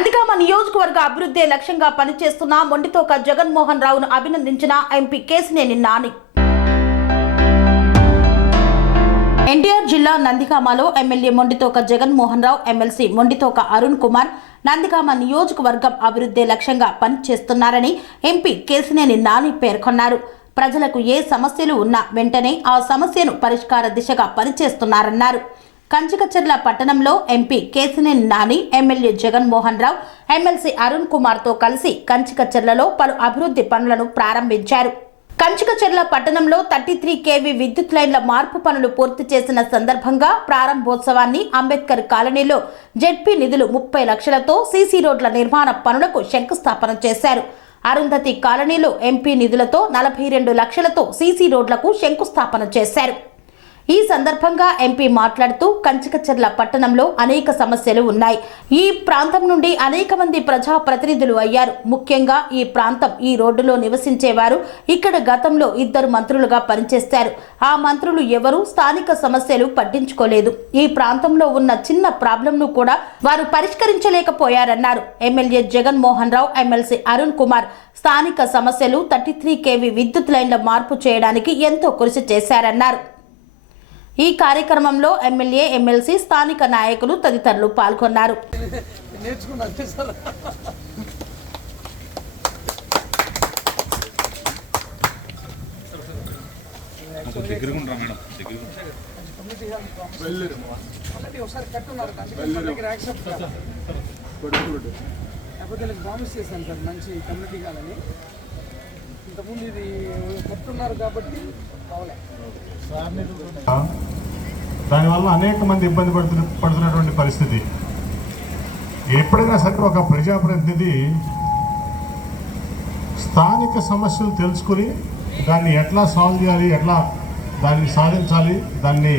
నందిగామ నియోజకవర్గ అభివృద్ధి లక్ష్యంగా పనిచేస్తున్న మొండితోక జగన్మోహన్ రావును అభినందించిన ఎంపీ కేశినేని నాని. ఎన్టీఆర్ జిల్లా నందిగామలో ఎమ్మెల్యే మొండితోక జగన్మోహన్ రావు, ఎమ్మెల్సీ మొండితోక అరుణ్ కుమార్ నందిగామ నియోజకవర్గం అభివృద్ధి లక్ష్యంగా పనిచేస్తున్నారని ఎంపీ కేశినేని నాని పేర్కొన్నారు. ప్రజలకు ఏ సమస్యలు ఉన్నా వెంటనే ఆ సమస్యను పరిష్కార దిశగా పనిచేస్తున్నారన్నారు. కంచికచర్ల పట్టణంలో MP Kesineni Nani, MLA Jaganmohan Rao, MLC Arun కుమార్తో కలిసి కంచికచర్లలో పలు అభివృద్ధి పనులను ప్రారంభించారు. కంచికచర్ల పట్టణంలో 33 kV విద్యుత్ లైన్ల మార్పు పనులు పూర్తి చేసిన సందర్భంగా ప్రారంభోత్సవాన్ని అంబేద్కర్ కాలనీలో జెడ్పీ నిధులు 30 లక్షలతో సీసీ రోడ్ల నిర్మాణ పనులకు శంకుస్థాపన చేశారు. అరుంధతి కాలనీలో ఎంపీ నిధులతో 42 లక్షలతో సీసీ రోడ్లకు శంకుస్థాపన చేశారు. ఈ సందర్భంగా ఎంపీ మాట్లాడుతూ కంచికచర్ల పట్టణంలో అనేక సమస్యలు ఉన్నాయి. ఈ ప్రాంతం నుండి అనేక మంది ప్రజా ప్రతినిధులు అయ్యారు. ముఖ్యంగా ఈ ప్రాంతం, ఈ రోడ్డులో నివసించేవారు ఇక్కడ గతంలో 2 మంత్రులుగా పనిచేశారు. ఆ మంత్రులు ఎవరు స్థానిక సమస్యలు పట్టించుకోలేదు. ఈ ప్రాంతంలో ఉన్న చిన్న ప్రాబ్లంను కూడా వారు పరిష్కరించలేకపోయారన్నారు. ఎమ్మెల్యే జగన్మోహన్ రావు, ఎమ్మెల్సీ అరుణ్ కుమార్ స్థానిక సమస్యలు 33 kV విద్యుత్ లైన్ల మార్పు చేయడానికి ఎంతో కృషి చేశారన్నారు. ఈ కార్యక్రమంలో ఎమ్మెల్యే, ఎమ్మెల్సీ, స్థానిక నాయకులు తదితరులు పాల్గొన్నారు. మంచి కమ్యూనిటీ కాదని ఇంతకుముందు ఇది కట్టున్నారు కాబట్టి దానివల్ల అనేక మంది ఇబ్బంది పడుతున్నటువంటి పరిస్థితి. ఎప్పుడైనా సరే ఒక ప్రజాప్రతినిధి స్థానిక సమస్యలు తెలుసుకుని దాన్ని ఎట్లా సాల్వ్ చేయాలి, ఎట్లా దాన్ని సాధించాలి, దాన్ని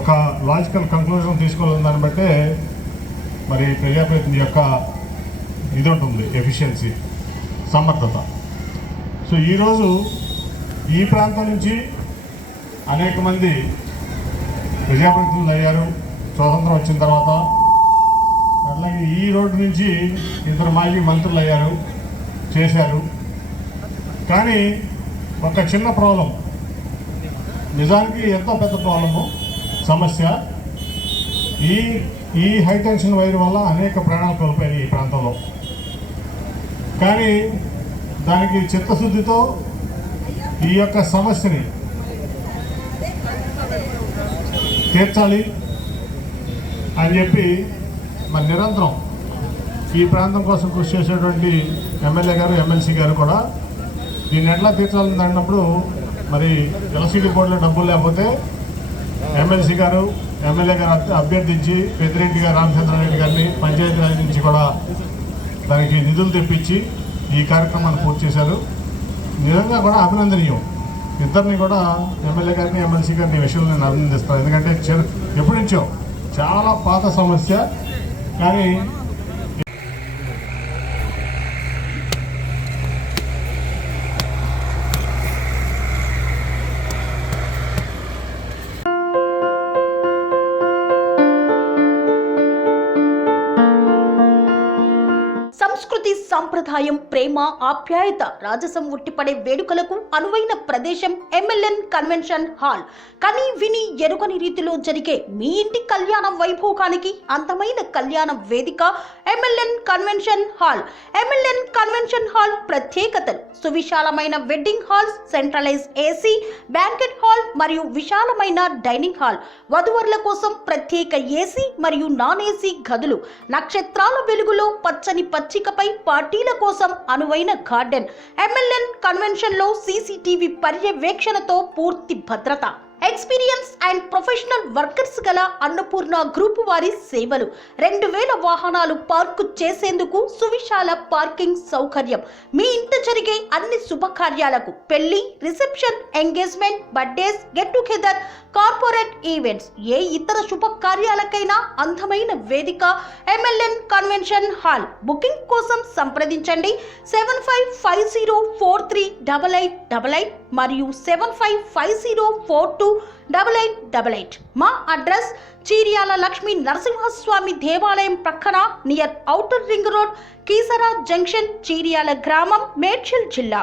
ఒక లాజికల్ కంక్లూజన్ తీసుకోవాలని దాన్ని బట్టే మరి ప్రజాప్రతినిధి యొక్క ఇది ఉంటుంది, ఎఫిషియన్సీ, సమర్థత. సో ఈరోజు ఈ ప్రాంతం నుంచి అనేక మంది ప్రజాప్రతినిధులు అయ్యారు స్వాతంత్రం వచ్చిన తర్వాత. అట్లాగే ఈ రోడ్డు నుంచి 2 మాజీ మంత్రులు అయ్యారు, చేశారు. కానీ ఒక చిన్న ప్రాబ్లం, నిజానికి ఎంతో పెద్ద ప్రాబ్లము, సమస్య. ఈ హై టెన్షన్ వైర్ వల్ల అనేక ప్రాణాలు కోల్పోయాయి ఈ ప్రాంతంలో. కానీ దానికి చిత్తశుద్ధితో ఈ యొక్క సమస్యని తీర్చాలి అని చెప్పి మరి నిరంతరం ఈ ప్రాంతం కోసం కృషి చేసేటువంటి ఎమ్మెల్యే గారు, ఎమ్మెల్సీ గారు కూడా దీన్ని ఎట్లా తీర్చాలని అన్నప్పుడు మరి ఎలక్ట్రిసిటీ బోర్డులో డబ్బులు లేకపోతే ఎమ్మెల్సీ గారు, ఎమ్మెల్యే గారు అభ్యర్థించి పెద్దిరెడ్డి గారు, రామచంద్రారెడ్డి గారిని పంచాయతీరాజ్ నుంచి కూడా దానికి నిధులు తెప్పించి ఈ కార్యక్రమాన్ని పూర్తి చేశారు. నిజంగా కూడా అభినందనీయం. ఇద్దరిని కూడా, ఎమ్మెల్యే గారిని, ఎమ్మెల్సీ గారిని ఈ విషయంలో నేను అభినందిస్తాను. ఎందుకంటే ఎప్పటి నుంచో చాలా పాత సమస్య. కానీ సంస్కృతి, సంప్రదాయం, ప్రేమ, ఆప్యాయత, రాజసం ఉట్టిపడే వేడుకలకు అనువైన ప్రదేశం ఎంఎల్ఎన్ కన్వెన్షన్ హాల్. కని విని ఎరుగని రీతిలో జరిగే మీ ఇంటి కళ్యాణ వైభోగానికి అందమైన కళ్యాణ వేదిక MLN convention hall. MLN convention hall ప్రత్యేకతలు: సువిశాలమైన wedding halls, centralize AC banquet hall మరియు విశాలమైన డైనింగ్ హాల్, వధువరుల కోసం ప్రత్యేక ఏసీ మరియు నాన్ ఏసీ గదులు, నక్షత్రాల వెలుగులో పచ్చని పచ్చికపై పార్టీల కోసం అనువైన గార్డెన్. ఎంఎల్ఎన్ కన్వెన్షన్ లో సీసీటీవీ పర్యవేక్షణతో పూర్తి భద్రత. ఎక్స్పీరియన్స్ అండ్ ప్రొఫెషనల్ వర్కర్స్ గల అన్నపూర్ణ గ్రూప్ వారి సేవలు. 2000 వాహనాలు పార్కు చేసేందుకు సువిశాల పార్కింగ్ సౌకర్యం. మీ ఇంట జరిగే అన్ని శుభకార్యాలకు, పెళ్లి, reception, engagement, birthdays, get together, corporate events, ఏ ఇతర శుభకార్యాలకైనా అందమైన వేదిక ఎంఎల్ఎన్ కన్వెన్షన్ హాల్. బుకింగ్ కోసం సంప్రదించండి 7550438888 మరియు 7550428888. మా అడ్రస్ చీర్యాల లక్ష్మీ నరసింహస్వామి దేవాలయం ప్రక్కన near outer ring road, Keesara junction, Cheeryal గ్రామం, మేడ్చల్ జిల్లా.